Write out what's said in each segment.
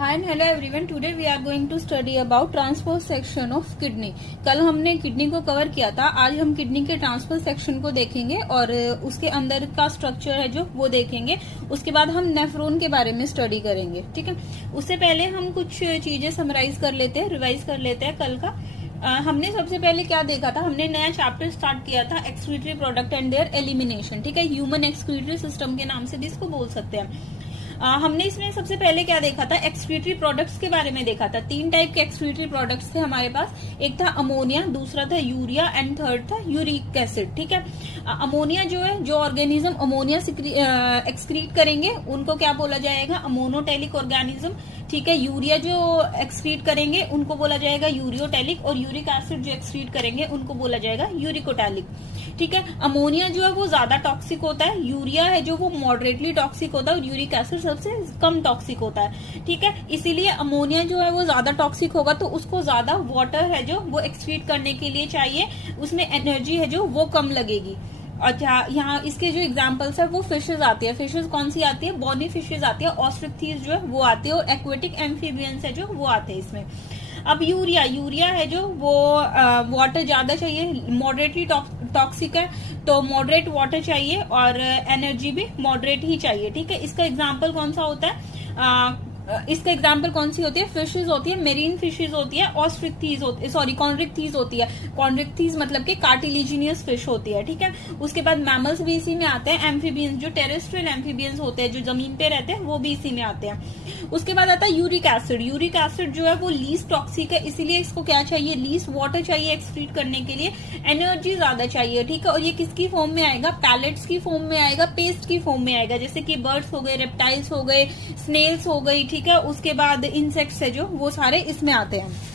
Hi and hello everyone, today we are going to study about transport section of kidney. कल हमने kidney को cover किया था, आज हम किडनी के ट्रांसपोर्ट सेक्शन को देखेंगे और उसके अंदर का स्ट्रक्चर है जो वो देखेंगे। उसके बाद हम नेफ्रॉन के बारे में स्टडी करेंगे। ठीक है, उससे पहले हम कुछ चीजें समराइज कर लेते हैं, रिवाइज कर लेते हैं कल का। हमने सबसे पहले क्या देखा था, हमने नया चैप्टर स्टार्ट किया था excretory product and there elimination. ठीक है, ह्यूमन एक्सक्रीटरी सिस्टम के नाम से भी इसको बोल सकते हैं। हमने इसमें सबसे पहले क्या देखा था, एक्सक्रीटरी प्रोडक्ट्स के बारे में देखा था। 3 टाइप के एक्सक्रीटरी प्रोडक्ट्स थे हमारे पास। एक था अमोनिया, दूसरा था यूरिया एंड थर्ड था यूरिक एसिड। ठीक है, अमोनिया जो है, जो ऑर्गेनिज्म अमोनिया एक्सक्रीट करेंगे उनको क्या बोला जाएगा, अमोनोटेलिक ऑर्गेनिज्म। ठीक है, यूरिया जो एक्सक्रीट करेंगे उनको बोला जाएगा यूरियोटेलिक, और यूरिक एसिड जो एक्सक्रीट करेंगे उनको बोला जाएगा यूरिकोटेलिक। ठीक है, अमोनिया जो है वो ज्यादा टॉक्सिक होता है, यूरिया है जो वो मॉडरेटली टॉक्सिक होता है, और यूरिक एसिड सबसे कम टॉक्सिक होता है। ठीक है, इसीलिए अमोनिया जो है वो ज्यादा टॉक्सिक होगा तो उसको ज्यादा वाटर है जो वो एक्सक्रीट करने के लिए चाहिए, उसमें एनर्जी है जो वो कम लगेगी। अच्छा, यहाँ इसके जो एग्जांपल्स है वो फिशेज आती है। फिशेज कौन सी आती है, बॉनी फिशेज आती है, ऑस्ट्रिक्थीज जो है वो आती है, और एक्वेटिक एम्फीबियंस है जो वो आते हैं इसमें। अब यूरिया है जो वो वाटर ज्यादा चाहिए, मॉडरेटली टॉक्सिक है तो मॉडरेट वाटर चाहिए, और एनर्जी भी मॉडरेट ही चाहिए। ठीक है, इसका एग्जांपल कौन सा होता है, इसका एग्जांपल कौन सी होती है, फिशेज होती है, मेरीन फिशेज होती है, ऑस्ट्रिक्थीज होती है, सॉरी कॉन्ड्रिक्थीज होती है। कॉन्ड्रिक्थीज मतलब कि कार्टिलिजिनियस फिश होती है। ठीक है, उसके बाद मैमल्स भी इसी में आते हैं, एम्फीबियंस जो टेरेस्ट्रियल एम्फीबियंस होते हैं जो जमीन पे रहते हैं वो भी इसी में आते हैं। उसके बाद आता है यूरिक एसिड। यूरिक एसिड जो है वो लीस्ट टॉक्सिक है, इसीलिए इसको क्या चाहिए, लीस्ट वाटर चाहिए एक्सक्रीट करने के लिए, एनर्जी ज्यादा चाहिए। ठीक है, और ये किसकी फॉर्म में आएगा, पैलेट्स की फॉर्म में आएगा, पेस्ट की फॉर्म में आएगा, जैसे कि बर्ड्स हो गए, रेप्टाइल्स हो गए, स्नेल्स हो गई। ठीक है, उसके बाद इंसेक्ट्स है जो वो सारे इसमें आते हैं।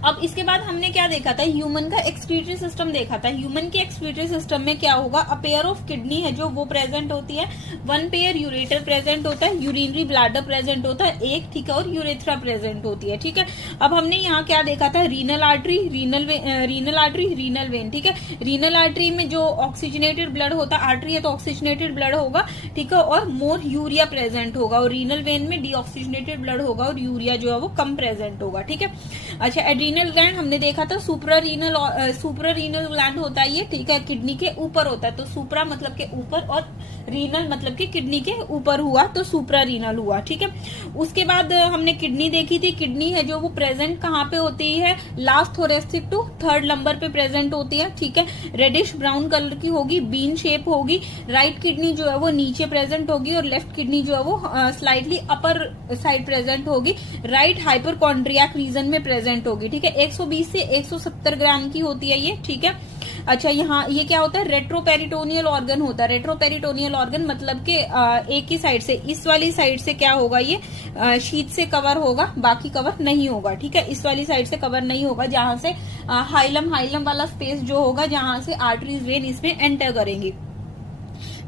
अब इसके बाद हमने क्या देखा था, ह्यूमन का एक्सक्रीटरी सिस्टम देखा था। ह्यूमन के एक्सक्रीटरी सिस्टम में क्या होगा, अ पेयर ऑफ किडनी है जो वो प्रेजेंट होती है, 1 पेयर यूरेटर प्रेजेंट होता है, यूरिनरी ब्लैडर प्रेजेंट होता है एक, ठीक है, और यूरेथ्रा प्रेजेंट होती है। ठीक है, अब हमने यहाँ क्या देखा था, रीनल आर्टरी, रीनल वेन। ठीक है, रीनल आर्टरी में जो ऑक्सीजनेटेड ब्लड होता है, आर्टरी है तो ऑक्सीजनेटेड ब्लड होगा, ठीक है, और मोर यूरिया प्रेजेंट होगा, और रीनल वेन में डीऑक्सीजनेटेड ब्लड होगा और यूरिया जो है वो कम प्रेजेंट होगा। ठीक है, अच्छा, एड्रीनल ग्लैंड हमने देखा था, सुप्रारीनल ग्लैंड होता है ये। ठीक है, किडनी के ऊपर होता है, तो सुप्रा मतलब के ऊपर, और रीनल मतलब के किडनी के ऊपर हुआ तो सुप्रारीनल हुआ। ठीक है, उसके बाद हमने किडनी देखी थी। किडनी है जो वो प्रेजेंट कहाँ पे होती है, last thoracic to 3rd number पे प्रेजेंट होती है। ठीक है, रेडिश ब्राउन कलर की होगी, बीन शेप होगी। राइट किडनी जो है वो नीचे प्रेजेंट होगी, और लेफ्ट किडनी जो है वो स्लाइटली अपर साइड प्रेजेंट होगी, राइट हाइपरकॉन्ड्रियाक रीजन में प्रेजेंट होगी। ठीक है, 120 से 170 ग्राम की होती है ये। ठीक है, अच्छा, यहाँ ये क्या होता है, रेट्रोपेरिटोनियल ऑर्गन होता है। रेट्रोपेरिटोनियल ऑर्गन मतलब कि एक ही साइड से, इस वाली साइड से क्या होगा, ये शीत से कवर होगा, बाकी कवर नहीं होगा। ठीक है, इस वाली साइड से कवर नहीं होगा, जहां से हाइलम वाला स्पेस जो होगा, जहां से आर्टरीज वेन इसमें एंटर करेंगी।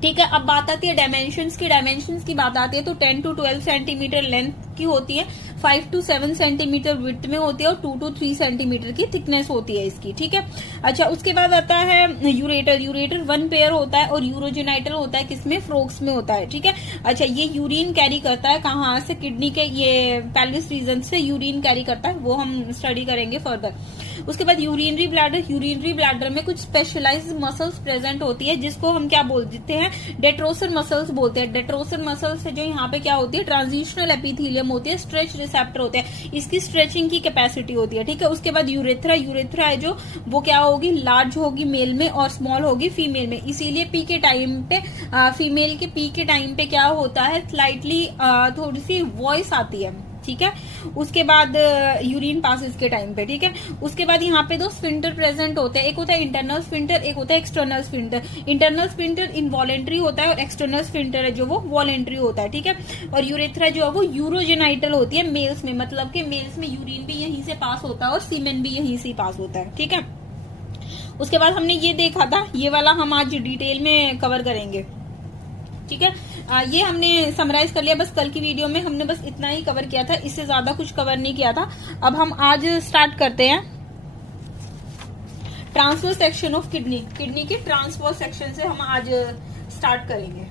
ठीक है, अब बात आती है डायमेंशंस की। डायमेंशंस की बात आती है तो 10 to 12 सेंटीमीटर लेंथ की होती है, 5 to 7 सेंटीमीटर विड्थ में होती है, और 2 to 3 सेंटीमीटर की थिकनेस होती है इसकी। ठीक है, अच्छा, उसके बाद आता है यूरेटर 1 पेयर होता है, और यूरोजेनाइटल होता है, किसमें, फ्रोक्स में होता है। ठीक है, अच्छा, ये यूरिन कैरी करता है कहाँ से, किडनी के ये पेल्विस रीजन से यूरिन कैरी करता है, वो हम स्टडी करेंगे फर्दर। उसके बाद यूरिनरी ब्लैडर में कुछ स्पेशलाइज्ड मसल्स प्रेजेंट होती है, जिसको हम क्या बोल देते हैं, डेट्रोसर मसल्स बोलते हैं। डेट्रोसर मसल्स है जो यहाँ पे क्या होती है, ट्रांजिशनल एपिथेलियम होती है, स्ट्रेच रिसेप्टर होते हैं, इसकी स्ट्रेचिंग की कैपेसिटी होती है। ठीक है, उसके बाद यूरेथ्रा है जो वो क्या होगी, लार्ज होगी मेल में और स्मॉल होगी फीमेल में, इसीलिए पी के टाइम पे फीमेल के पी के टाइम पे क्या होता है, स्लाइटली थोड़ी सी वॉइस आती है। ठीक है, उसके बाद यूरिन पासिस के टाइम पे। ठीक है, उसके बाद यहाँ पे 2 स्फिंक्टर प्रेजेंट होते हैं, एक होता है इंटरनल स्फिंक्टर, एक होता है external sphincter. Internal sphincter involuntary होता है, और एक्सटर्नल स्फिंक्टर है जो वो वॉलेंट्री होता है। ठीक है, और यूरेथ्रा जो है वो यूरोजेनाइटल होती है मेल्स में, मतलब कि मेल्स में यूरिन भी यहीं से पास होता है और सीमेन भी यहीं से पास होता है। ठीक है, उसके बाद हमने ये देखा था, ये वाला हम आज डिटेल में कवर करेंगे। ठीक है, ये हमने समराइज कर लिया, बस कल की वीडियो में हमने बस इतना ही कवर किया था, इससे ज्यादा कुछ कवर नहीं किया था। अब हम आज स्टार्ट करते हैं ट्रांसफर सेक्शन ऑफ किडनी के ट्रांसफर सेक्शन से हम आज स्टार्ट करेंगे।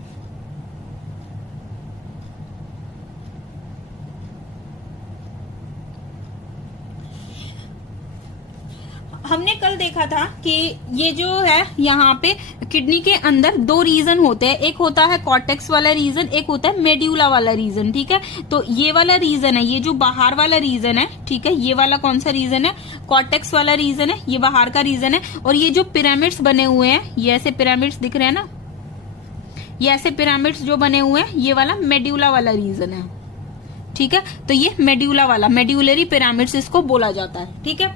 हमने कल देखा था कि ये जो है यहाँ पे किडनी के अंदर दो रीजन होते हैं, एक होता है कॉर्टेक्स वाला रीजन, एक होता है मेड्यूला वाला रीजन। ठीक है, तो ये वाला रीजन है, ये जो बाहर वाला रीजन है, ठीक है, ये वाला कौन सा रीजन है, कॉर्टेक्स वाला रीजन है, ये बाहर का रीजन है। और ये जो पिरामिड्स बने हुए हैं, ये ऐसे पिरामिड्स दिख रहे हैं ना, ये ऐसे पिरामिड्स जो बने हुए हैं, ये वाला मेड्यूला वाला रीजन है। ठीक है, तो ये मेड्यूला वाला, मेड्यूलरी पिरामिड्स इसको बोला जाता है। ठीक है,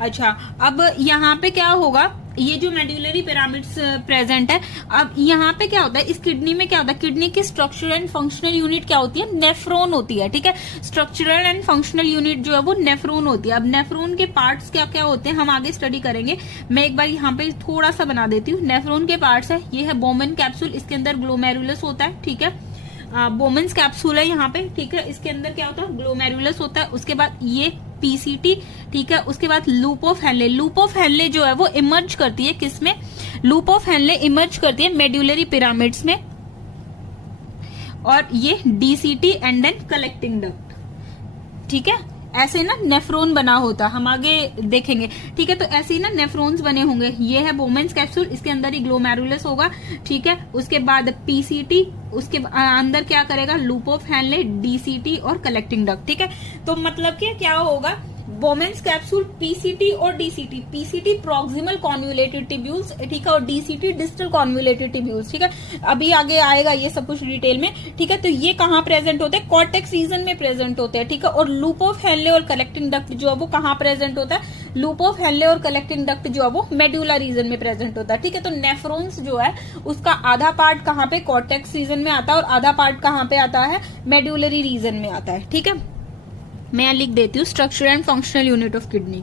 अच्छा, अब यहाँ पे क्या होगा, ये जो मेड्यूलरी पिरामिड्स प्रेजेंट है, अब यहाँ पे क्या होता है, इस किडनी में क्या होता है, किडनी की स्ट्रक्चरल एंड फंक्शनल यूनिट क्या होती है, नेफ्रॉन होती है। ठीक है, स्ट्रक्चरल एंड फंक्शनल यूनिट जो है वो नेफ्रॉन होती है। अब नेफ्रॉन के पार्ट्स क्या क्या होते हैं हम आगे स्टडी करेंगे, मैं एक बार यहाँ पे थोड़ा सा बना देती हूँ। नेफ्रॉन के पार्ट्स है, ये है बोमेन कैप्सूल, इसके अंदर ग्लोमेरुलस होता है। ठीक है, बोमेन्स कैप्सूल है यहाँ पे। ठीक है, इसके अंदर क्या होता है, ग्लोमेरुलस होता है। उसके बाद ये पीसीटी, ठीक है, उसके बाद loop of Henley. Loop of Henley जो है वो इमर्ज करती है किसमें, लूप ऑफ हेनले इमर्ज करती है मेड्यूलरी पिरामिड्स में। और ये DCT and then collecting duct. ठीक है, ऐसे ना नेफ्रॉन बना होता है, हम आगे देखेंगे। ठीक है, तो ऐसे ही ना नेफ्रॉन्स बने होंगे। ये है बोमेन्स कैप्सूल, इसके अंदर ही ग्लोमेरुलस होगा। ठीक है, उसके बाद पीसीटी, उसके अंदर क्या करेगा, लूप ऑफ हेनले, डीसीटी और कलेक्टिंग डक्ट। ठीक है, तो मतलब कि क्या होगा, बोमेन्स कैप्सूल, पीसीटी और DCT. PCT proximal convoluted tubules, ठीक है, और डीसीटी डिस्टल कॉन्वुलेटेड टिब्यूल्स। ठीक है, अभी आगे आएगा ये सब कुछ डिटेल में। ठीक है, तो ये कहाँ प्रेजेंट होते हैं, कॉर्टेक्स रीजन में प्रेजेंट होते हैं। ठीक है, और लूप ऑफ हेनले और कलेक्टिंग डक्ट जो है वो कहाँ प्रेजेंट होता है, लूप ऑफ हेनले और कलेक्टिंग डक्ट जो है वो मेड्यूला रीजन में प्रेजेंट होता है। ठीक है, तो नेफ्रॉन्स जो है उसका आधा पार्ट कहाँ पे, कॉर्टेक्स रीजन में आता है, और आधा पार्ट कहाँ पे आता है, मेड्यूलरी रीजन में आता है। ठीक है, मैं यहां लिख देती हूँ structural and functional unit of kidney,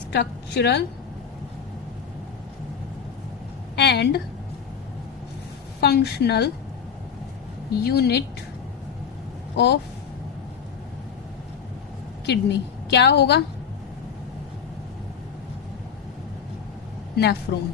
structural and functional unit of kidney क्या होगा, नेफ्रॉन।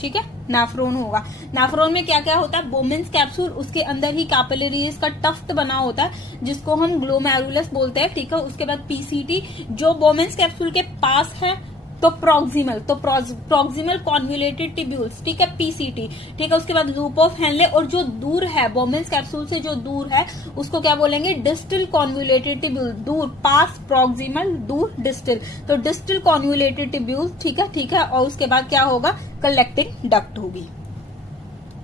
ठीक है, नेफ्रॉन होगा। नेफ्रॉन में क्या क्या होता है, बोमेन्स कैप्सूल, उसके अंदर ही कैपिलरीज का टफ्ट बना होता है जिसको हम ग्लोमेरुलस बोलते हैं। ठीक है, उसके बाद पीसीटी जो बोमेन्स कैप्सूल के पास है, तो प्रॉक्सिमल कॉन्वुलेटेड टिब्यूल्स। ठीक है, पीसीटी। ठीक है, उसके बाद लूप ऑफ हेनले, और जो दूर है बोमेन्स कैप्सूल से जो दूर है उसको क्या बोलेंगे, डिस्टल कॉन्वुलेटेड टिब्यूल। दूर, पास प्रॉक्सिमल, दूर डिस्टल, तो डिस्टल कॉन्वुलेटेड टिब्यूल। ठीक है, ठीक है, और उसके बाद क्या होगा, कलेक्टिंग डक्ट होगी।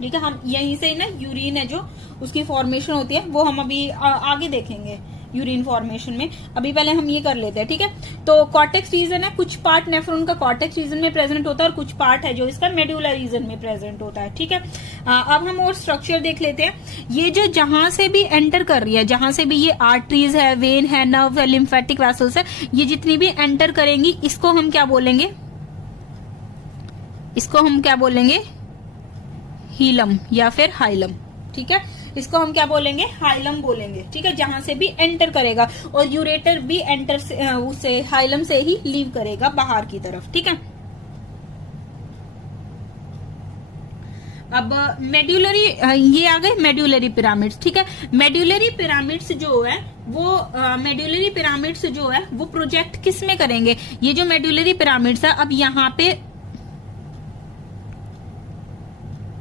ठीक है, हम यहीं से ना यूरिन है जो उसकी फॉर्मेशन होती है वो हम अभी आगे देखेंगे यूरिन फॉर्मेशन में। अभी पहले हम ये कर लेते हैं। ठीक है, तो कॉर्टेक्स रीजन है, कुछ पार्ट नेफ्रॉन का कॉर्टेक्स रीजन में प्रेजेंट होता है और कुछ पार्ट है जो इसका मेड्यूलर रीजन में प्रेजेंट होता है। ठीक है, अब हम और स्ट्रक्चर देख लेते हैं। ये जो जहां से भी एंटर कर रही है, जहां से भी ये आर्टरीज है, वेन है, नर्व है, लिम्फेटिक वेसल्स है, ये जितनी भी एंटर करेंगी इसको हम क्या बोलेंगे, इसको हम क्या बोलेंगे, हीलम या फिर हाइलम। ठीक है, इसको हम क्या बोलेंगे, हाइलम बोलेंगे। ठीक है, जहां से भी एंटर करेगा, और यूरेटर भी एंटर से उसे हाइलम से ही लीव करेगा बाहर की तरफ। ठीक है, अब मेड्यूलरी, ये आ गए मेड्यूलरी पिरामिड्स। ठीक है, मेड्यूलरी पिरामिड्स जो है वो मेड्यूलरी पिरामिड्स जो है वो प्रोजेक्ट किस में करेंगे, ये जो मेड्यूलरी पिरामिड्स है, अब यहाँ पे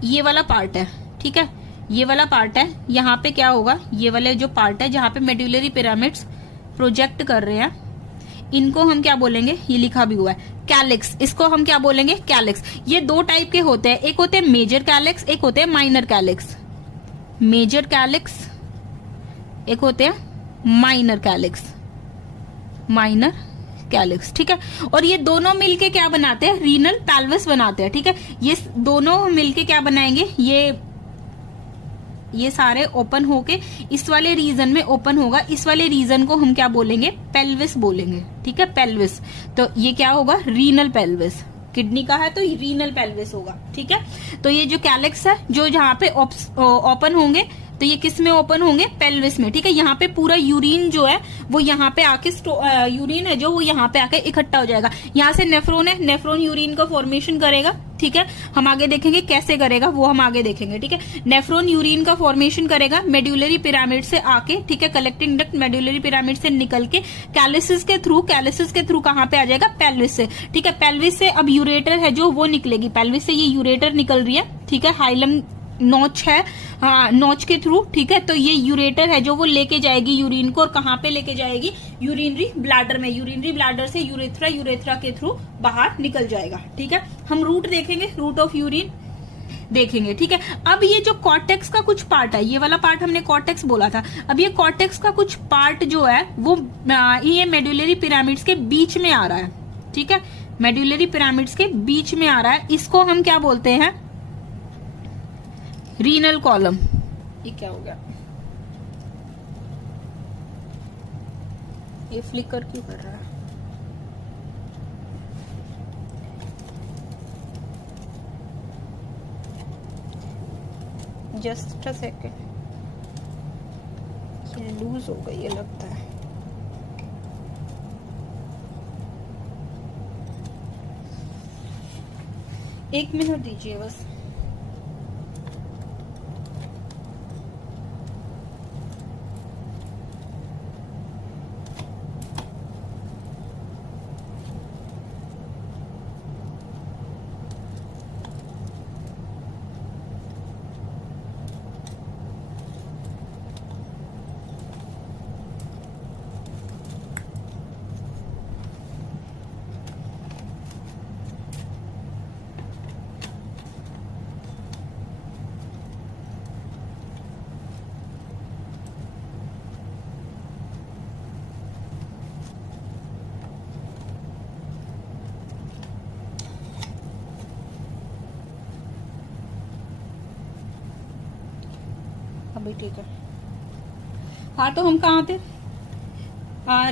ये वाला पार्ट है। ठीक है, ये वाला पार्ट है, यहाँ पे क्या होगा, ये वाले जो पार्ट है जहां पे मेड्यूलरी पिरामिड्स प्रोजेक्ट कर रहे हैं, इनको हम क्या बोलेंगे, ये लिखा भी हुआ है कैलिक्स, इसको हम क्या बोलेंगे, कैलिक्स। ये दो टाइप के होते हैं, एक होते हैं मेजर कैलिक्स, एक होते हैं माइनर कैलिक्स। मेजर कैलिक्स, एक होते हैं माइनर कैलिक्स, माइनर कैलिक्स। ठीक है, और ये दोनों मिलके क्या बनाते हैं, रीनल पेल्विस बनाते हैं। ठीक है, ये दोनों मिलके क्या बनाएंगे, ये सारे ओपन होके इस वाले रीजन में ओपन होगा, इस वाले रीजन को हम क्या बोलेंगे, पेल्विस बोलेंगे। ठीक है, पेल्विस, तो ये क्या होगा, रीनल पेल्विस। किडनी का है तो रीनल पेल्विस होगा। ठीक है, तो ये जो कैलिक्स है जो जहां पे ओपन होंगे तो ये किस में ओपन होंगे, पेल्विस में, ठीक है। यहाँ पे पूरा यूरिन जो है वो यहाँ पे आके यूरिन है जो वो यहाँ पे आके इकट्ठा हो जाएगा। यहाँ से नेफ्रॉन है, नेफ्रॉन यूरिन का फॉर्मेशन करेगा, ठीक है। हम आगे देखेंगे कैसे करेगा, वो हम आगे देखेंगे, ठीक है। नेफ्रॉन यूरिन का फॉर्मेशन करेगा मेड्यूलरी पिरामिड से आके, ठीक है। कलेक्टिंग डक्ट मेड्यूलरी पिरामिड से निकल के कैलिसिस के थ्रू कहाँ पे आ जाएगा, पेल्विस से, ठीक है। पेल्विस से अब यूरेटर है जो वो निकलेगी, पेल्विस से ये यूरेटर निकल रही है, ठीक है। हाइलम नोच है, हाँ, नोच के थ्रू, ठीक है। तो ये यूरेटर है जो वो लेके जाएगी यूरिन को, और कहाँ पे लेके जाएगी, यूरिनरी ब्लैडर में, यूरिनरी ब्लैडर से यूरेथ्रा, यूरेथ्रा के थ्रू बाहर निकल जाएगा, ठीक है। हम रूट देखेंगे, रूट ऑफ यूरिन देखेंगे, ठीक है। अब ये जो कॉर्टेक्स का कुछ पार्ट है, ये वाला पार्ट हमने कॉर्टेक्स बोला था, अब ये कॉर्टेक्स का कुछ पार्ट जो है वो ये मेड्यूलरी पिरामिड्स के बीच में आ रहा है, ठीक है। मेड्यूलरी पिरामिड्स के बीच में आ रहा है, इसको हम क्या बोलते हैं, रीनल कॉलम। ये क्या हो गया, ये फ्लिकर क्यों कर रहा है, जस्ट अ सेकेंड, ये लूज हो गई है लगता है। एक मिनट दीजिए बस। अभी ठीक है। हाँ, तो हम कहाँ थे,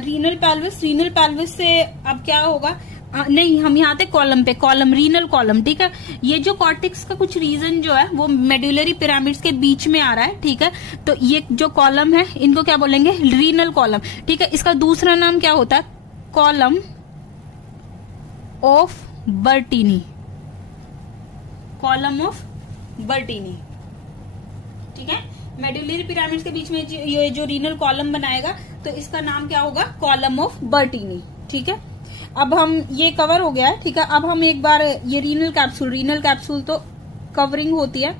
रीनल पेल्विस, रीनल पेल्विस से अब क्या होगा, नहीं, हम यहाँ थे कॉलम पे, कॉलम, रीनल कॉलम, ठीक है। ये जो कॉर्टेक्स का कुछ रीजन जो है वो मेड्यूलरी पिरामिड्स के बीच में आ रहा है, ठीक है। तो ये जो कॉलम है इनको क्या बोलेंगे, रीनल कॉलम, ठीक है। इसका दूसरा नाम क्या होता है, कॉलम ऑफ बर्टीनी, कॉलम ऑफ बर्टीनी, ठीक है। मेड्यूलरी पिरामिड्स के बीच में ये जो रीनल कॉलम बनाएगा तो इसका नाम क्या होगा, कॉलम ऑफ बर्टीनी, ठीक है। अब हम ये कवर हो गया है, ठीक है। अब हम एक बार ये रीनल कैप्सूल तो कवरिंग होती है,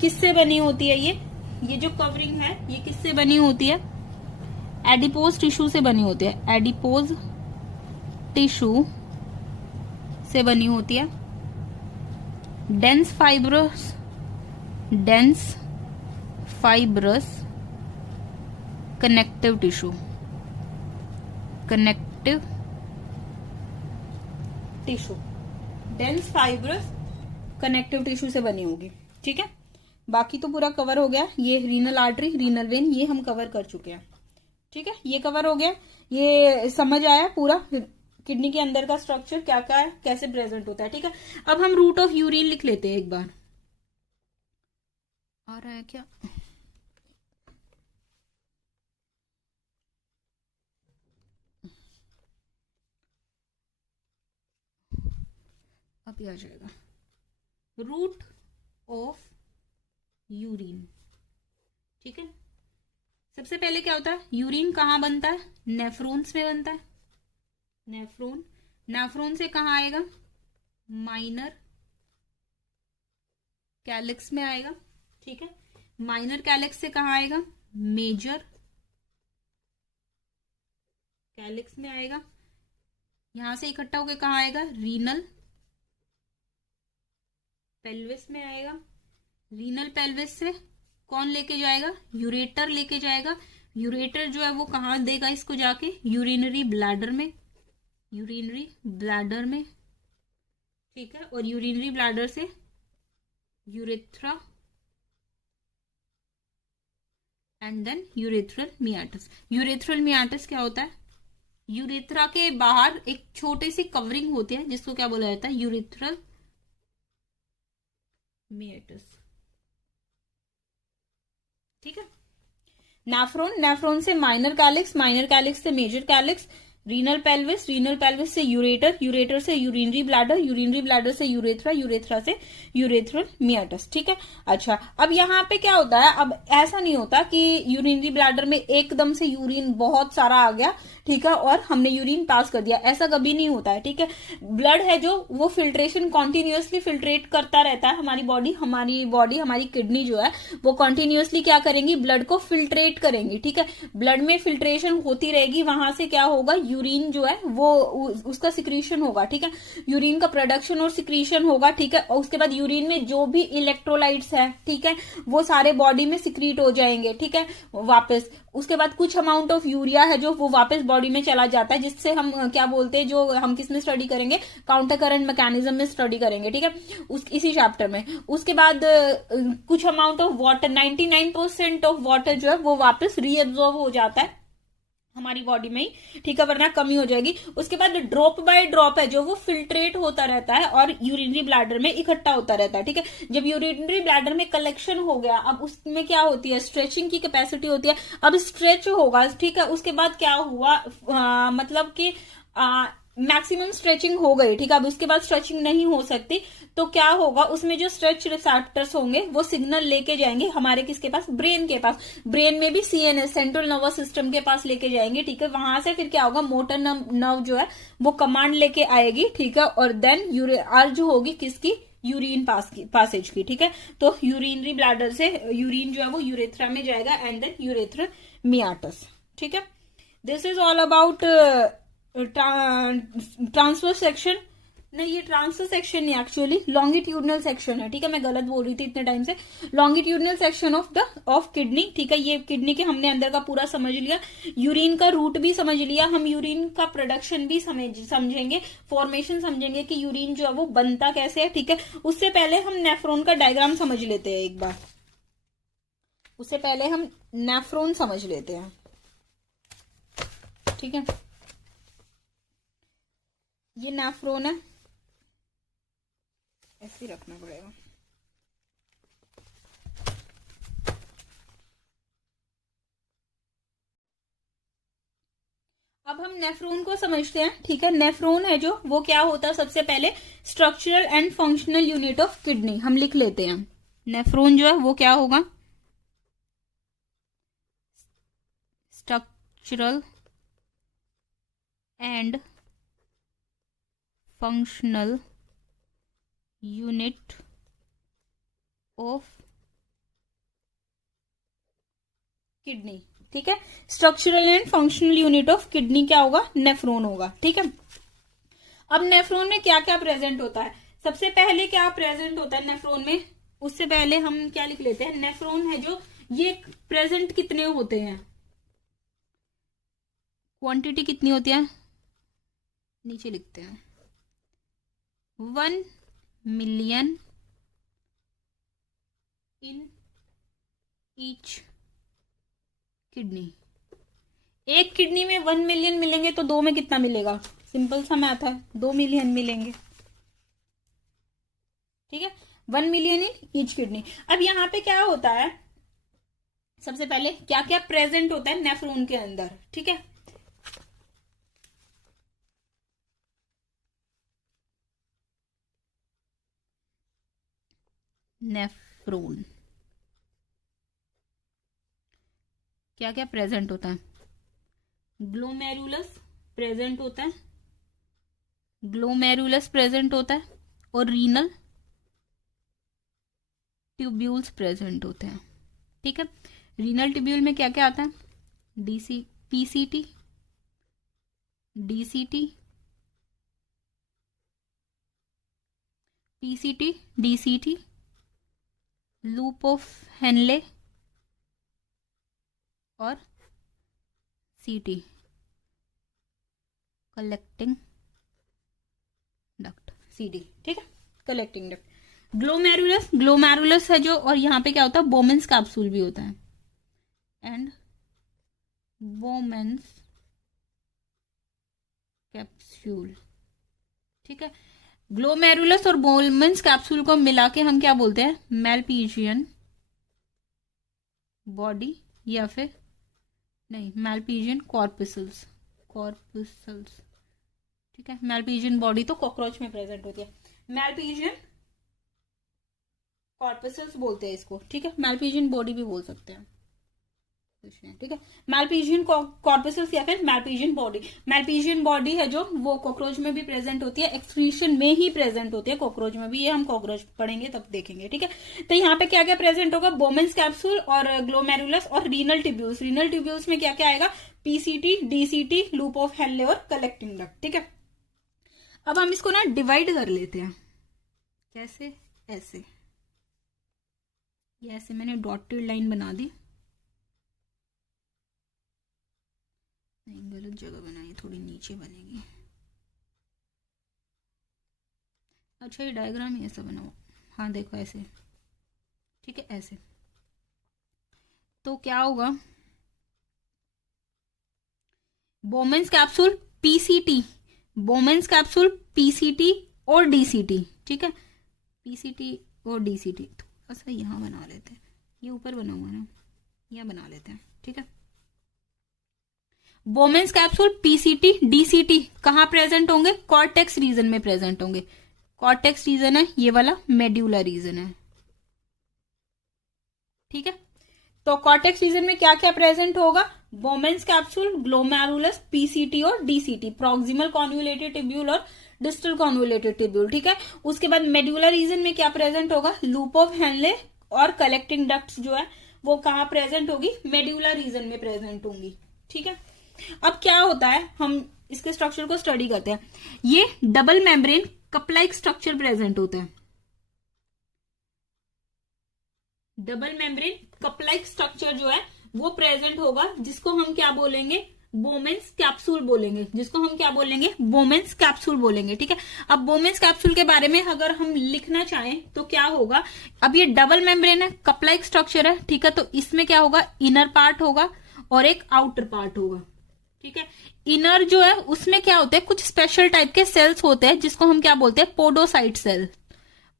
किससे बनी होती है, ये जो कवरिंग है ये किससे बनी होती है, एडिपोज टिश्यू से बनी होती है, एडिपोज टिश्यू से बनी होती है। Dense fibrous connective tissue dense fibrous connective tissue से बनी होगी, ठीक है। बाकी तो पूरा कवर हो गया, ये रीनल आर्टरी, रीनल वेन, ये हम कवर कर चुके हैं, ठीक है। ये कवर हो गया, ये समझ आया पूरा किडनी के अंदर का स्ट्रक्चर क्या क्या है, कैसे प्रेजेंट होता है, ठीक है। अब हम रूट ऑफ यूरिन लिख लेते हैं एक बार, आ रहा है क्या, अभी आ जाएगा, रूट ऑफ यूरिन, ठीक है। सबसे पहले क्या होता है, यूरिन कहाँ बनता है, नेफ्रॉन्स में बनता है, नेफ्रॉन से कहाँ आएगा, माइनर कैलिक्स में आएगा, ठीक है। माइनर कैलिक्स से कहाँ आएगा, मेजर कैलिक्स में आएगा, यहां से इकट्ठा होकर कहाँ आएगा, रीनल पेल्विस में आएगा। रीनल पेल्विस से कौन लेके जाएगा, यूरेटर लेके जाएगा। यूरेटर जो है वो कहाँ देगा इसको जाके, यूरिनरी ब्लैडर में, ठीक है। और यूरिनरी ब्लैडर से urethra and then urethral meatus. Urethral meatus क्या होता है, यूरेथ्रा के बाहर एक छोटी सी कवरिंग होती है जिसको क्या बोला जाता है, यूरेथ्रल मियाटस, ठीक है। नेफ्रॉन, नेफ्रॉन से माइनर कैलिक्स, माइनर कैलिक्स से major calyx, renal pelvis, renal pelvis से यूरेटर, यूरेटर से यूरिनरी ब्लैडर, यूरिनरी ब्लैडर से यूरेथ्रा, यूरेथ्रा से यूरेथ्रल मियाटस। ठीक है। अच्छा, अब यहाँ पे क्या होता है, अब ऐसा नहीं होता कि यूरिनरी ब्लैडर में एकदम से यूरिन बहुत सारा आ गया, ठीक है, और हमने यूरिन पास कर दिया, ऐसा कभी नहीं होता है। ठीक है। ब्लड है जो वो फिल्ट्रेशन कॉन्टिन्यूअसली फिल्ट्रेट करता रहता है। हमारी बॉडी हमारी किडनी जो है वो कॉन्टिन्यूअसली क्या करेंगी, ब्लड को फिल्ट्रेट करेंगी। ठीक है। ब्लड में फिल्ट्रेशन होती रहेगी, वहां से क्या होगा, यूरिन जो है वो उसका सिक्रीशन होगा। ठीक है। यूरिन का प्रोडक्शन और सिक्रीशन होगा। ठीक है। और उसके बाद यूरिन में जो भी इलेक्ट्रोलाइट्स है, ठीक है, वो सारे बॉडी में सिक्रीट हो जाएंगे। ठीक है। वापस उसके बाद कुछ अमाउंट ऑफ यूरिया है जो वो वापस बॉडी में चला जाता है, जिससे हम क्या बोलते हैं, जो हम किस में स्टडी करेंगे, काउंटर करंट मैकेनिज्म में स्टडी करेंगे। ठीक है। इसी चैप्टर में। उसके बाद कुछ amount of water, 99% of water जो है वो वापस रीएब्जॉर्ब हो जाता है हमारी बॉडी में ही। ठीक है, वरना कमी हो जाएगी। उसके बाद ड्रॉप बाय ड्रॉप है जो वो फिल्ट्रेट होता रहता है और यूरिनरी ब्लैडर में इकट्ठा होता रहता है। ठीक है। जब यूरिनरी ब्लैडर में कलेक्शन हो गया, अब उसमें क्या होती है, स्ट्रेचिंग की कैपेसिटी होती है, अब स्ट्रेच होगा। ठीक है। उसके बाद क्या हुआ, मतलब कि मैक्सिमम स्ट्रेचिंग हो गई। ठीक है। अब उसके बाद स्ट्रेचिंग नहीं हो सकती, तो क्या होगा, उसमें जो स्ट्रेच रिसेप्टर्स होंगे वो सिग्नल लेके जाएंगे हमारे किसके पास, ब्रेन के पास। ब्रेन में भी सीएनएस, सेंट्रल नर्वस सिस्टम के पास लेके जाएंगे। ठीक है। वहां से फिर क्या होगा, मोटर नर्व जो है वो कमांड लेके आएगी। ठीक है। और देन अर्ज होगी किसकी, यूरिन पासेज की। ठीक है। तो यूरिनरी ब्लैडर से यूरिन जो है वो यूरेथ्रा में जाएगा एंड देन यूरेथ्रल मियाटस। ठीक है। This is all about transfer section. नहीं, ये ट्रांसफर सेक्शन नहीं, एक्चुअली लॉन्गिट्यूडनल सेक्शन है। ठीक है। मैं गलत बोल रही थी इतने टाइम से। Longitudinal section of kidney. ठीक है। ये किडनी के हमने अंदर का पूरा समझ लिया, यूरिन का रूट भी समझ लिया, हम यूरिन का प्रोडक्शन भी समझेंगे, फॉर्मेशन समझेंगे कि यूरिन जो है वो बनता कैसे है। ठीक है। उससे पहले हम नेफ्रॉन का डायग्राम समझ लेते हैं एक बार। उससे पहले हम नेफ्रॉन समझ लेते हैं। ठीक है। ये नेफ्रॉन है, ऐसे ही रखना पड़ेगा। अब हम नेफ्रॉन को समझते हैं। ठीक है। नेफ्रॉन है जो वो क्या होता है, सबसे पहले structural and functional unit of kidney. हम लिख लेते हैं, नेफ्रॉन जो है वो क्या होगा, structural and functional unit of kidney. ठीक है। Structural and functional unit of kidney क्या होगा, नेफ्रॉन होगा। ठीक है। अब नेफ्रॉन में क्या क्या प्रेजेंट होता है, सबसे पहले क्या प्रेजेंट होता है नेफ्रॉन में, उससे पहले हम क्या लिख लेते हैं, नेफ्रॉन है जो ये प्रेजेंट कितने होते हैं, क्वांटिटी कितनी होती है, नीचे लिखते हैं 1 मिलियन इन ईच किडनी। एक किडनी में 1 मिलियन मिलेंगे तो दो में कितना मिलेगा, सिंपल सा मैथ है, 2 मिलियन मिलेंगे। ठीक है। 1 मिलियन इन ईच किडनी। अब यहां पे क्या होता है, सबसे पहले क्या क्या प्रेजेंट होता है नेफ्रॉन के अंदर। ठीक है। नेफ्रॉन क्या क्या प्रेजेंट होता है, ग्लोमेरुलस प्रेजेंट होता है, ग्लोमेरुलस प्रेजेंट होता है, और रीनल ट्यूब्यूल्स प्रेजेंट होते हैं। ठीक है। रीनल ट्यूब्यूल में क्या क्या आता है, PCT, DCT, loop of Henley और सीटी, कलेक्टिंग डक्ट, सीडी। ठीक है। Collecting duct. ग्लोमेरुलस है जो, और यहां पे क्या होता है, बोमेंस कैप्सूल भी होता है, एंड बोमेंस कैप्सूल। ठीक है। ग्लोमेरुलस और बोमेंस कैप्सूल को मिला के हम क्या बोलते हैं, मेलपीजियन बॉडी या फिर नहीं, मैलपीजियन कॉर्पसल्स, कॉर्पसल्स, ठीक है। मैलपीजियन बॉडी तो कॉकरोच में प्रेजेंट होती है, मैलपीजियन कॉर्पसल्स बोलते हैं इसको, ठीक है। मैलपीजियन बॉडी भी बोल सकते हैं, ठीक है। मैलपीजियन कॉर्पसल्स या फिर मैलपीजियन बॉडी। मैलपीजियन बॉडी है जो वो कॉकरोच में भी प्रेजेंट होती है, एक्सक्रीशन में ही प्रेजेंट होती है, कॉकरोच में भी। ये हम कॉकरोच पढ़ेंगे तब देखेंगे, ठीक है। तो यहाँ पे क्या क्या प्रेजेंट होगा, बोमेन्स कैप्सूल और ग्लोमेरुलस और रीनल ट्यूब्यूल्स। रीनल ट्यूब्यूल्स में क्या क्या आएगा, PCT, DCT, loop of Henley और कलेक्टिंग डक्ट, ठीक है। अब हम इसको ना डिवाइड कर लेते हैं, कैसे, ऐसे, ये ऐसे मैंने डॉटेड लाइन बना दी, नहीं गलत जगह बनाई, थोड़ी नीचे बनेगी। अच्छा ये डायग्राम ही ऐसा बनाओ, हाँ देखो ऐसे, ठीक है, ऐसे। तो क्या होगा, Bowman's capsule PCT, Bowman's capsule PCT और डीसीटी, ठीक है, पीसीटी और डीसीटी। थोड़ा सा यहाँ बना लेते हैं, ये ऊपर बनाऊंगा ना, यहाँ बना लेते हैं, ठीक है। बोमेन्स कैप्सूल पीसीटी डीसीटी कहाँ प्रेजेंट होंगे, कॉर्टेक्स रीजन में प्रेजेंट होंगे। कॉर्टेक्स रीजन है ये वाला, मेड्यूला रीजन है, ठीक है। तो कॉर्टेक्स रीजन में क्या क्या प्रेजेंट होगा, बोमेन्स कैप्सूल, ग्लोमेरुलस, पीसीटी और डीसीटी, प्रॉक्सिमल कॉन्वोल्यूटेड ट्यूब्यूल और डिस्टल कॉन्वोल्यूटेड ट्यूब्यूल, ठीक है। उसके बाद मेड्यूला रीजन में क्या प्रेजेंट होगा, लूप ऑफ हेनले और कलेक्टिंग डक्ट्स जो है वो कहाँ प्रेजेंट होगी, मेड्यूला रीजन में प्रेजेंट होंगी, ठीक है। अब क्या होता है, हम इसके स्ट्रक्चर को स्टडी करते हैं। ये double membrane cup like structure present होता है, double membrane cup like structure जो है वो प्रेजेंट होगा, जिसको हम क्या बोलेंगे, बोमेन्स कैप्सूल बोलेंगे, जिसको हम क्या बोलेंगे, बोमेन्स कैप्सूल बोलेंगे, ठीक है। अब बोमेन्स कैप्सूल के बारे में अगर हम लिखना चाहें तो क्या होगा, अब ये डबल मेम्ब्रेन है, कप लाइक स्ट्रक्चर है, ठीक है। तो इसमें क्या होगा, इनर पार्ट होगा और एक आउटर पार्ट होगा, ठीक है। इनर जो है उसमें क्या होते हैं, कुछ स्पेशल टाइप के सेल्स होते हैं, जिसको हम क्या बोलते हैं, podocyte cell,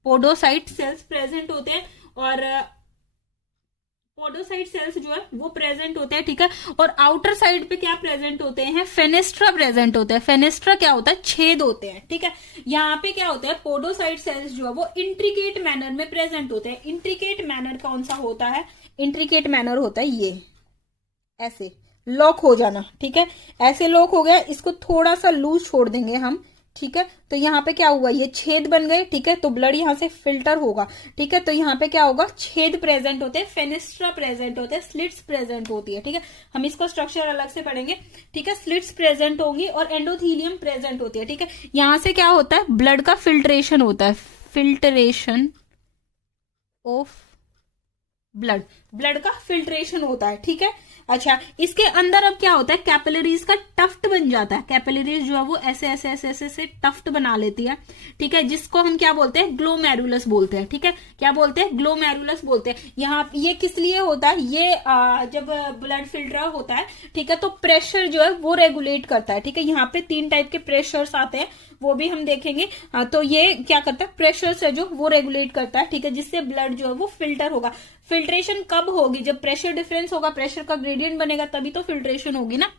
podocyte cells present होते हैं, और पोडोसाइट सेल्स जो है वो प्रेजेंट होते हैं, ठीक है। और आउटर साइड पे क्या प्रेजेंट होते हैं, फेनेस्ट्रा प्रेजेंट होते हैं। फेनेस्ट्रा क्या होता है, छेद होते हैं, ठीक है। यहाँ पे क्या होता है, पोडोसाइट सेल्स जो है वो इंट्रिकेट मैनर में प्रेजेंट होते हैं। इंट्रिकेट मैनर कौन सा होता है, इंट्रिकेट मैनर होता है ये ऐसे लॉक हो जाना, ठीक है। ऐसे लॉक हो गया, इसको थोड़ा सा लूज छोड़ देंगे हम, ठीक है। तो यहाँ पे क्या हुआ, ये छेद बन गए, ठीक है। तो ब्लड यहाँ से फिल्टर होगा, ठीक है। तो यहाँ पे क्या होगा, छेद प्रेजेंट होते हैं, फेनेस्ट्रा प्रेजेंट होते हैं, स्लिट्स प्रेजेंट होती है, ठीक है। हम इसको स्ट्रक्चर अलग से पढ़ेंगे, ठीक है। स्लिट्स प्रेजेंट होंगी और एंडोथीलियम प्रेजेंट होती है, ठीक है। यहां से क्या होता है, ब्लड का फिल्ट्रेशन होता है, फिल्ट्रेशन ऑफ ब्लड, ब्लड का फिल्ट्रेशन होता है, ठीक है। अच्छा, इसके अंदर अब क्या होता है, कैपिलरीज का टफ्ट बन जाता है। कैपिलरीज जो है वो ऐसे ऐसे ऐसे ऐसे ऐसे टफ्ट बना लेती है, ठीक है, जिसको हम क्या बोलते हैं, ग्लोमेरुलस बोलते हैं, ठीक है। क्या बोलते हैं, ग्लोमेरुलस बोलते हैं। यहाँ ये किस लिए होता है, ये जब ब्लड फिल्टर होता है, ठीक है, तो प्रेशर जो है वो रेगुलेट करता है, ठीक है। यहाँ पे 3 टाइप के प्रेशर्स आते हैं, वो भी हम देखेंगे। तो ये क्या करता है, प्रेशर से जो वो रेगुलेट करता है, ठीक है, जिससे ब्लड जो है वो फिल्टर होगा। फिल्ट्रेशन कब होगी, जब प्रेशर डिफरेंस होगा, प्रेशर का ग्रेडियंट बनेगा, तभी तो फिल्ट्रेशन होगी ना।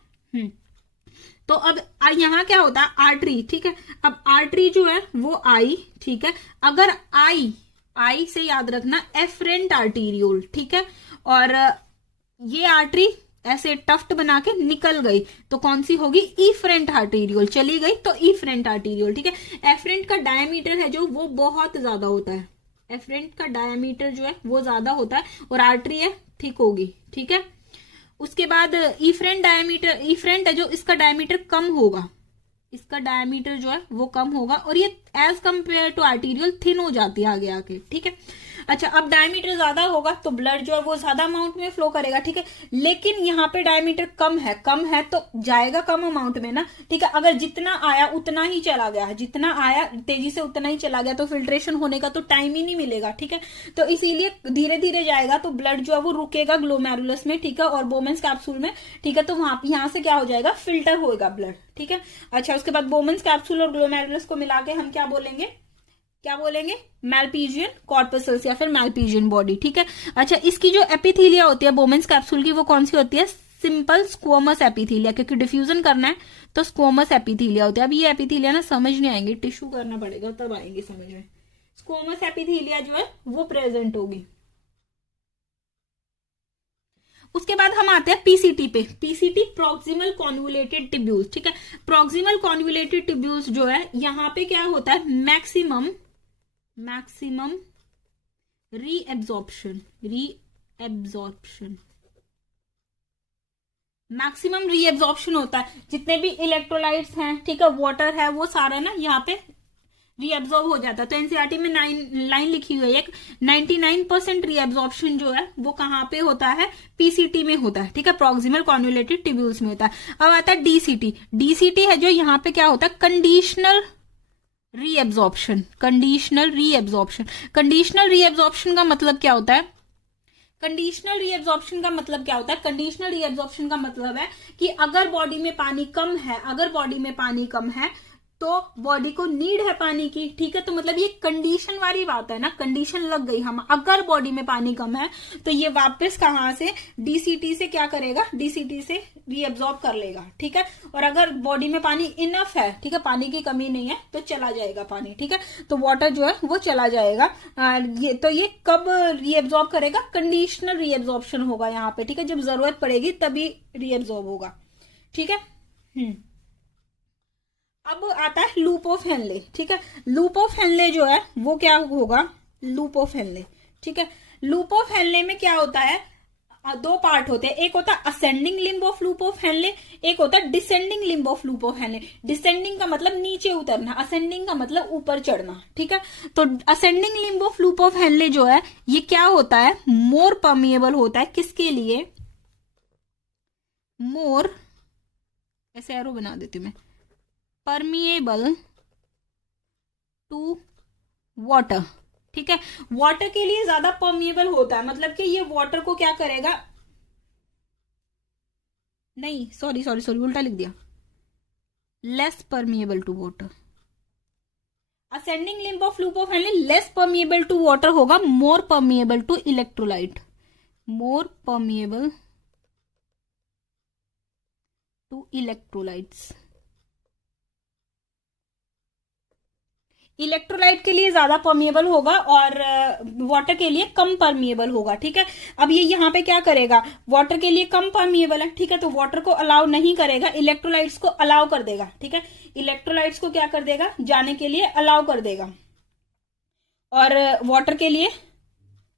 तो अब यहाँ क्या होता है, आर्टरी, ठीक है। अब आर्टरी जो है वो आई, ठीक है। अगर आई से याद रखना एफरेंट आर्टीरियोल, ठीक है। और ये आर्टरी ऐसे टफ्ट बना के निकल गई तो कौन सी होगी, इफरेंट आर्टीरियोल, चली गई तो इफरेंट आर्टीरियोल, ठीक है। एफरेंट का डायमीटर है जो वो बहुत ज्यादा होता है, एफरेंट का डायमीटर जो है वो ज्यादा होता है, और आर्टरी है थिक होगी, ठीक है। उसके बाद इफरेंट डायमीटर, इफरेंट है जो इसका डायमीटर कम होगा, इसका डायमीटर जो है वो कम होगा, और ये as compare to arterial thin हो जाती है आगे आके, ठीक है। अच्छा, अब डायमीटर ज्यादा होगा तो ब्लड जो है वो ज्यादा अमाउंट में फ्लो करेगा, ठीक है। लेकिन यहाँ पे डायमीटर कम है तो जाएगा कम अमाउंट में ना, ठीक है। अगर जितना आया उतना ही चला गया, जितना आया तेजी से उतना ही चला गया, तो फिल्ट्रेशन होने का तो टाइम ही नहीं मिलेगा, ठीक है। तो इसीलिए धीरे धीरे जाएगा तो ब्लड जो है वो रुकेगा ग्लोमेरुलस में, ठीक है, और बोमेन्स कैप्सूल में, ठीक है। तो यहाँ से क्या हो जाएगा, फिल्टर होएगा ब्लड, ठीक है। अच्छा, उसके बाद बोमेन्स कैप्सूल और ग्लोमेरुलस को मिला के हम क्या बोलेंगे, क्या बोलेंगे, मैल्पीजियन कॉर्पसल्स या फिर मैल्पीजियन बॉडी, ठीक है। अच्छा, इसकी जो एपिथीलिया होती है बोमेंस कैप्सूल की, वो कौन सी होती है, सिंपल स्क्वोमस एपिथीलिया, क्योंकि डिफ्यूजन करना है तो स्क्वोमस एपिथीलिया होती है। अब ये एपिथीलिया ना समझ नहीं आएंगे, टिश्यू करना पड़ेगा तब आएंगे समझ में। स्क्वोमस एपिथीलिया जो है वो प्रेजेंट होगी। उसके बाद हम आते हैं पीसीटी पे। पीसीटी प्रॉक्सिमल कॉन्वुलेटेड टिब्यूल्स, ठीक है। प्रॉक्सिमल कॉन्वुलेटेड टिब्यूल्स जो है यहाँ पे क्या होता है, मैक्सिमम रीएब्जॉर्प्शन मैक्सिमम रीएब्जॉर्प्शन होता है। जितने भी इलेक्ट्रोलाइट्स हैं, ठीक है, वाटर है, वो सारा ना यहाँ पे रीएब्जॉर्ब हो जाता है। तो एनसीईआरटी में लाइन लिखी हुई है, 99% रीएब्जॉर्प्शन जो है वो कहाँ पे होता है, पीसीटी में होता है, ठीक है, प्रॉक्सिमल कॉन्वुलेटेड टिब्यूल्स में होता है। अब आता है डीसीटी। डीसीटी है जो यहाँ पे क्या होता है, कंडीशनल रीएब्जॉर्प्शन। कंडीशनल रीएब्जॉर्प्शन का मतलब क्या होता है, कंडीशनल रीएब्जॉर्प्शन का मतलब क्या होता है, कंडीशनल रीएब्जॉर्प्शन का मतलब है कि अगर बॉडी में पानी कम है तो बॉडी को नीड है पानी की, ठीक है। तो मतलब ये कंडीशन वाली बात है ना, कंडीशन लग गई हम, अगर बॉडी में पानी कम है तो ये वापस कहां से, डीसीटी से क्या करेगा, डीसीटी से रीएब्जॉर्ब कर लेगा, ठीक है। और अगर बॉडी में पानी इनफ है, ठीक है, पानी की कमी नहीं है, तो चला जाएगा पानी, ठीक है। तो वाटर जो है वो चला जाएगा। ये कब रीएब्जॉर्ब करेगा, कंडीशनल रीएब्जॉर्प्शन होगा यहाँ पे, ठीक है, जब जरूरत पड़ेगी तभी रीएब्जॉर्ब होगा, ठीक है। अब आता है लूप ऑफ हेनले, ठीक है। लूप ऑफ हेनले जो है वो क्या होगा, लूप ऑफ हेनले, ठीक है। लूप ऑफ हेनले में क्या होता है, दो पार्ट होते हैं, एक होता है ascending limb of loop of Henley, एक होता है descending limb of loop of Henley. Descending का मतलब नीचे उतरना, असेंडिंग का मतलब ऊपर चढ़ना, ठीक है। तो ascending limb of loop of Henley जो है ये क्या होता है, मोर परमिएबल होता है, किसके लिए, मोर, ऐसे एरो बना देती हूं मैं, परमिएबल टू वाटर, ठीक है। वाटर के लिए ज्यादा परमिएबल होता है, मतलब कि ये वाटर को क्या करेगा, नहीं सॉरी उल्टा लिख दिया, less permeable to water. Ascending limb of loop of Henle less permeable to water होगा, more permeable to electrolyte, more permeable to electrolytes. Electrolyte के लिए ज्यादा परमिएबल होगा और वाटर के लिए कम परमिएबल होगा, ठीक है। अब ये यहाँ पे क्या करेगा, वाटर के लिए कम परमिएबल है, ठीक है, तो वाटर को अलाउ नहीं करेगा, इलेक्ट्रोलाइट्स को अलाउ कर देगा, ठीक है। इलेक्ट्रोलाइट्स को क्या कर देगा, जाने के लिए अलाउ कर देगा, और वाटर के लिए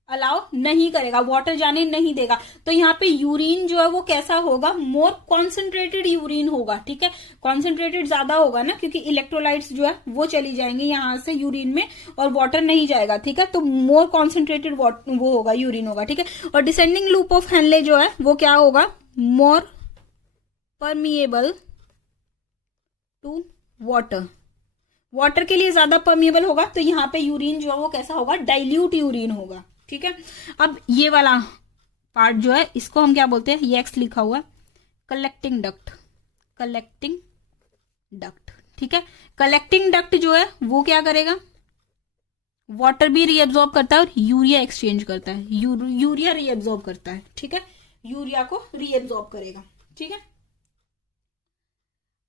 अलाउ नहीं करेगा, वाटर जाने नहीं देगा। तो यहाँ पे यूरिन जो है वो कैसा होगा, मोर कॉन्सेंट्रेटेड यूरिन होगा, ठीक है। कॉन्सेंट्रेटेड ज्यादा होगा ना, क्योंकि इलेक्ट्रोलाइट्स जो है वो चली जाएंगे यहाँ से यूरिन में और वाटर नहीं जाएगा, ठीक है। तो मोर कॉन्सेंट्रेटेड वो होगा, यूरिन होगा, ठीक है। और डिसेंडिंग लूप ऑफ हेनले जो है वो क्या होगा, more permeable to water. Water के लिए ज्यादा परमिएबल होगा, तो यहाँ पे यूरिन जो है वो कैसा होगा, डाइल्यूट यूरिन होगा, ठीक है। अब ये वाला पार्ट जो है इसको हम क्या बोलते हैं, ये एक्स लिखा हुआ है, कलेक्टिंग डक्ट, ठीक है। कलेक्टिंग डक्ट जो है वो क्या करेगा, वाटर भी रीएब्जॉर्ब करता है और यूरिया एक्सचेंज करता है, यूरिया रीएब्जॉर्ब करता है, ठीक है, यूरिया को रीएब्जॉर्ब करेगा, ठीक है।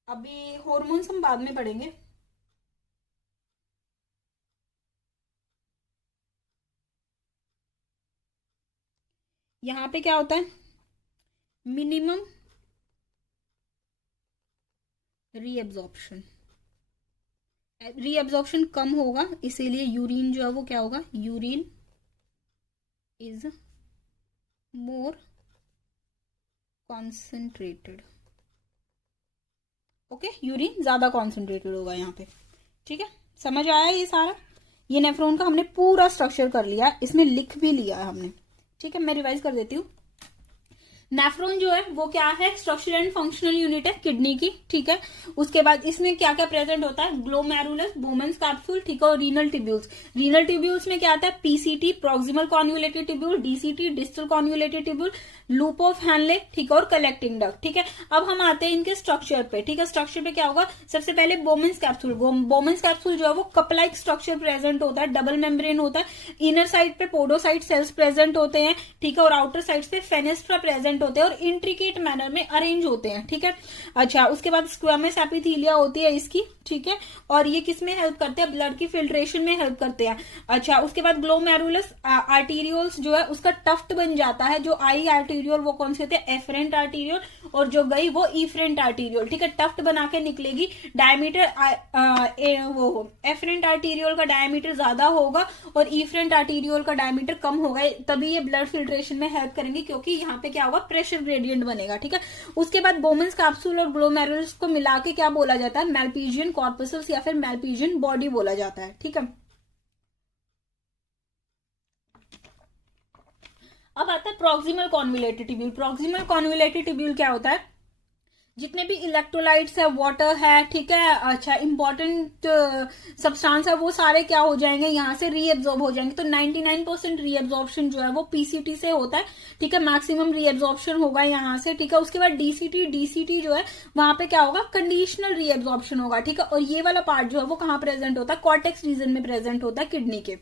अभी हॉर्मोन्स हम बाद में पढ़ेंगे। यहां पे क्या होता है, मिनिमम रीएब्जॉर्प्शन कम होगा, इसीलिए यूरिन जो है वो क्या होगा, urine is more concentrated, okay, urine ज्यादा कॉन्सेंट्रेटेड होगा यहाँ पे, ठीक है। समझ आया ये सारा, ये नेफ्रॉन का हमने पूरा स्ट्रक्चर कर लिया, इसमें लिख भी लिया है हमने, ठीक है। मैं रिवाइज कर देती हूँ। नेफ्रॉन जो है वो क्या है, स्ट्रक्चरल एंड फंक्शनल यूनिट है किडनी की, ठीक है। उसके बाद इसमें क्या क्या प्रेजेंट होता है, ग्लोमेरुलस, बोमेन्स कैप्सूल, ठीक है, और रीनल ट्यूब्यूल्स। रीनल ट्यूब्यूल्स में क्या आता है, PCT proximal convoluted tubule, DCT distal convoluted tubule, loop of Henle, ठीक है, और कलेक्टिंग डक्ट, ठीक है। अब हम आते हैं इनके स्ट्रक्चर पे, ठीक है। स्ट्रक्चर पे क्या होगा, सबसे पहले बोमेन्स कैप्सूल। बोमेन्स कैप्सूल जो है वो कप लाइक स्ट्रक्चर प्रेजेंट होता है, डबल मेम्ब्रेन होता है। इनर साइड पे पोडोसाइट सेल्स प्रेजेंट होते हैं, ठीक है, और आउटर साइड पे फेनेस्ट्रा प्रेजेंट होते हैं और इंट्रिकेट मैनर में अरेंज होते हैं, ठीक है। अच्छा, उसके बाद स्क्वेमस एपिथेलिया होती है इसकी, ठीक है, और ये किस में हेल्प करते हैं, ब्लड की फिल्ट्रेशन में हेल्प करते हैं। अच्छा, उसके बाद ग्लोमेरुलस आर्टीरियोल्स जो है उसका टफ्ट बन जाता है। जो आई आर्टीरियोल वो कौन से होते हैं, एफरेंट आर्टीरियोल, और जो गई वो इफरेंट आर्टीरियोल, ठीक है। टफ्ट बना के निकलेगी, डायमीटर वो एफरेंट आर्टीरियोल का डायमीटर ज्यादा होगा और इफरेंट आर्टीरियोल का डायमीटर कम होगा, तभी ये ब्लड फिल्ट्रेशन में हेल्प करेंगे, क्योंकि यहाँ पे क्या होगा, प्रेशर ग्रेडियंट बनेगा, ठीक है। उसके बाद बोमेन्स कैप्सूल और ग्लोमेरुलस को मिला के क्या बोला जाता है, मैल्पीजियन कॉर्पसल्स या फिर मैल्पीजियन बॉडी बोला जाता है, ठीक है। अब आता है proximal convoluted tubule. Proximal convoluted tubule क्या होता है, जितने भी इलेक्ट्रोलाइट्स है, वाटर है, ठीक है, अच्छा, इंपॉर्टेंट सब्सटेंस है, वो सारे क्या हो जाएंगे, यहाँ से रीएब्जॉर्ब हो जाएंगे। तो 99% रीएब्जॉर्प्शन जो है वो पीसीटी से होता है, ठीक है, मैक्सिमम रीएब्जॉर्प्शन होगा यहाँ से, ठीक है। उसके बाद डीसीटी जो है वहां पे क्या होगा, कंडीशनल रीएब्जॉर्प्शन होगा, ठीक है। और ये वाला पार्ट जो है वो कहाँ प्रेजेंट होता है, कॉर्टेक्स रीजन में प्रेजेंट होता है किडनी के।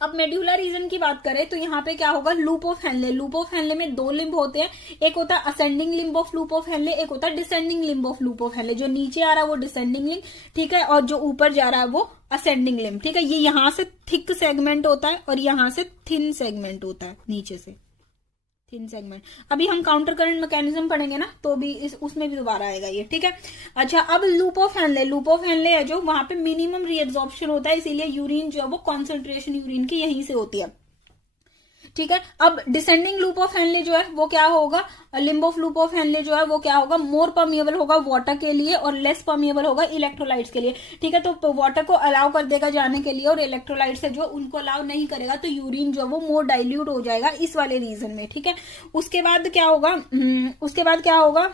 अब मेड्यूलर रीजन की बात करें तो यहाँ पे क्या होगा, loop of Henle. Loop of Henle में दो लिम्ब होते हैं, एक होता है ascending limb of loop of Henle, एक होता है descending limb of loop of Henle. जो नीचे आ रहा है वो डिसेंडिंग लिम्ब, ठीक है, और जो ऊपर जा रहा है वो असेंडिंग लिम्ब, ठीक है। ये यहाँ से थिक सेगमेंट होता है और यहाँ से थिन सेगमेंट होता है, नीचे से थिन सेगमेंट। अभी हम काउंटर करंट मैकेनिज्म पढ़ेंगे ना, तो भी उसमें भी दोबारा आएगा ये, ठीक है। अच्छा, अब loop of Henle. Loop of Henle है जो, वहां पे मिनिमम रीएब्जॉर्प्शन होता है, इसीलिए यूरिन जो है वो कॉन्सेंट्रेशन यूरिन की यहीं से होती है, ठीक है। अब डिसेंडिंग लूप ऑफ हैनले जो है वो क्या होगा, limb of loop of Henle जो है वो क्या होगा, मोर परमिएबल होगा वाटर के लिए और लेस परमिएबल होगा इलेक्ट्रोलाइट्स के लिए, ठीक है। तो वाटर को अलाउ कर देगा जाने के लिए और इलेक्ट्रोलाइट्स है जो उनको अलाउ नहीं करेगा, तो यूरिन जो है वो मोर डाइल्यूट हो जाएगा इस वाले रीजन में, ठीक है। उसके बाद क्या होगा,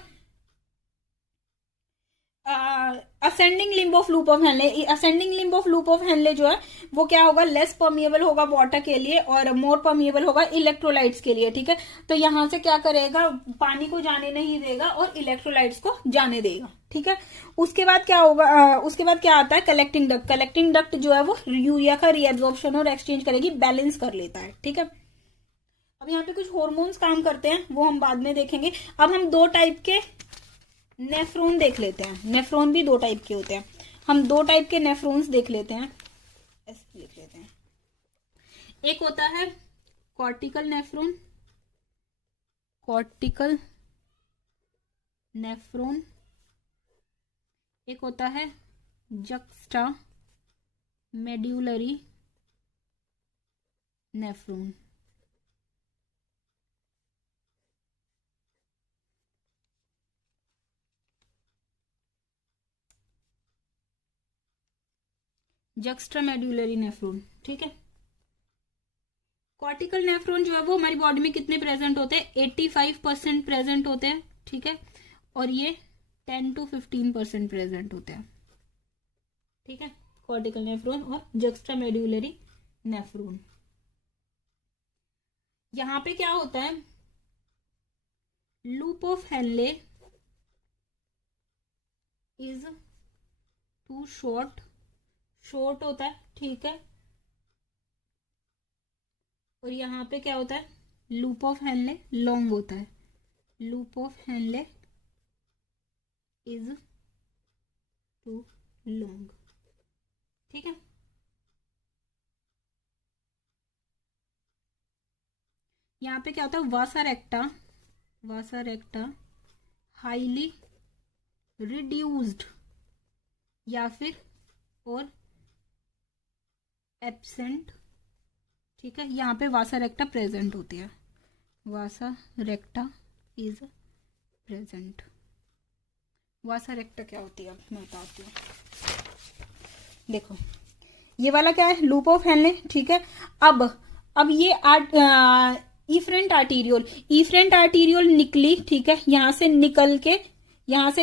ascending limb of loop of Henle. Ascending limb of loop of Henle जो है वो क्या होगा, लेस परमिएबल होगा वाटर के लिए और मोर परमिएबल होगा इलेक्ट्रोलाइट्स के लिए, ठीक है। तो यहां से क्या करेगा, पानी को जाने नहीं देगा और इलेक्ट्रोलाइट्स को जाने देगा, ठीक है। उसके बाद क्या होगा, उसके बाद क्या आता है, कलेक्टिंग डक्ट। कलेक्टिंग डक्ट जो है वो यूरिया का रीएब्जॉर्प्शन और एक्सचेंज करेगी, बैलेंस कर लेता है, ठीक है। अब यहाँ पे कुछ हॉर्मोन्स काम करते हैं, वो हम बाद में देखेंगे। अब हम दो टाइप के नेफ्रॉन देख लेते हैं। नेफ्रॉन भी दो टाइप के होते हैं, हम दो टाइप के नेफ्रॉन्स देख लेते हैं, ऐसे देख लेते हैं। एक होता है कॉर्टिकल नेफ्रॉन, कॉर्टिकल नेफ्रॉन। एक होता है जक्स्टा मेड्यूलरी नेफ्रॉन। जक्स्ट्रामेड्यूलरी नेफ्रॉन, ठीक है। कॉर्टिकल नेफ्रॉन जो है वो हमारी बॉडी में कितने प्रेजेंट होते हैं, 85% प्रेजेंट होते हैं, ठीक है, और ये 10 to 15% प्रेजेंट होते हैं, ठीक है, कॉर्टिकल नेफ्रॉन और जक्स्ट्रामेड्यूलरी नेफ्रॉन। यहां पे क्या होता है, loop of Henle is too short होता है, ठीक है, और यहाँ पे क्या होता है, लूप ऑफ हैनले लॉन्ग होता है। Loop of Henle is too long, ठीक है। यहाँ पे क्या होता है, वासा रेक्टा हाईली रिड्यूस्ड या फिर और एब्सेंट, ठीक है। यहाँ पे वासा रेक्टा प्रेजेंट होती है, वासा रेक्टा इज प्रेजेंट। वासा रेक्टा क्या होती है, मैं बताती हूँ। देखो ये वाला क्या है, लूप ऑफ हैनले, ठीक है। अब ये इफरेंट आर्टीरियोल निकली, ठीक है, यहां से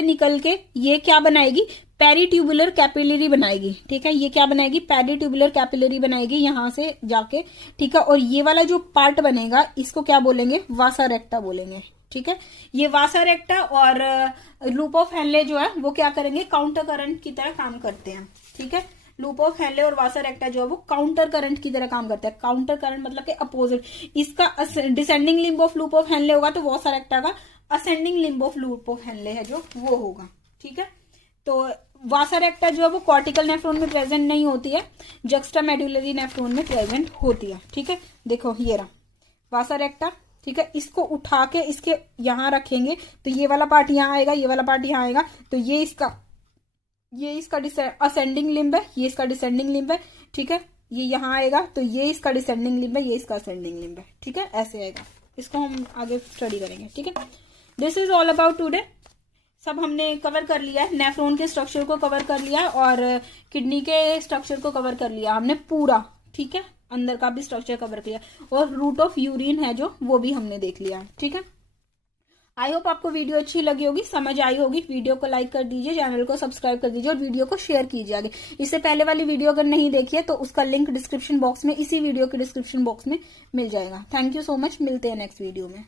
निकल के ये क्या बनाएगी, पेरिट्यूबुलर कैपिलरी बनाएगी, ठीक है, ये क्या बनाएगी, पेरिट्यूबुलर कैपिलरी बनाएगी यहां से जाके, ठीक है। और ये वाला जो पार्ट बनेगा इसको क्या बोलेंगे, वासा रेक्टा बोलेंगे, ठीक है। ये वासा रेक्टा और लूप ऑफ हेनले जो है वो क्या करेंगे, काउंटर करंट की तरह काम करते हैं, ठीक है। लूप ऑफ हेनले और वासा रेक्टा जो है वो काउंटर करंट की तरह काम करता है। काउंटर करंट मतलब कि अपोजिट, इसका descending limb of loop of Henley होगा तो वासा रेक्टा का ascending limb of loop of Henley है जो वो होगा, ठीक है। तो वासा रेक्टा जो है वो कॉर्टिकल नेफ्रॉन में प्रेजेंट नहीं होती है, जक्स्टा मेडुलरी नेफ्रॉन में प्रेजेंट होती है, ठीक है। देखो ये रहा वासा रेक्टा, ठीक है, इसको उठा के इसके यहां रखेंगे तो ये वाला पार्ट यहां आएगा, ये वाला पार्ट यहां आएगा, तो ये इसका असेंडिंग लिम्ब है, ये इसका डिसेंडिंग लिम्ब है, ठीक है। ये यहां आएगा तो ये इसका डिसेंडिंग लिम्ब है, ये इसका असेंडिंग लिम्ब है, ठीक है, ऐसे आएगा। इसको हम आगे स्टडी करेंगे, ठीक है। This is all about today. सब हमने कवर कर लिया है, नेफ्रॉन के स्ट्रक्चर को कवर कर लिया और किडनी के स्ट्रक्चर को कवर कर लिया हमने पूरा, ठीक है, अंदर का भी स्ट्रक्चर कवर किया और रूट ऑफ यूरिन है जो वो भी हमने देख लिया, ठीक है। आई होप आपको वीडियो अच्छी लगी होगी, समझ आई होगी। वीडियो को लाइक कर दीजिए, चैनल को सब्सक्राइब कर दीजिए और वीडियो को शेयर कीजिए आगे। इससे पहले वाली वीडियो अगर नहीं देखी है तो उसका लिंक डिस्क्रिप्शन बॉक्स में, इसी वीडियो के डिस्क्रिप्शन बॉक्स में मिल जाएगा। थैंक यू सो मच, मिलते हैं नेक्स्ट वीडियो में।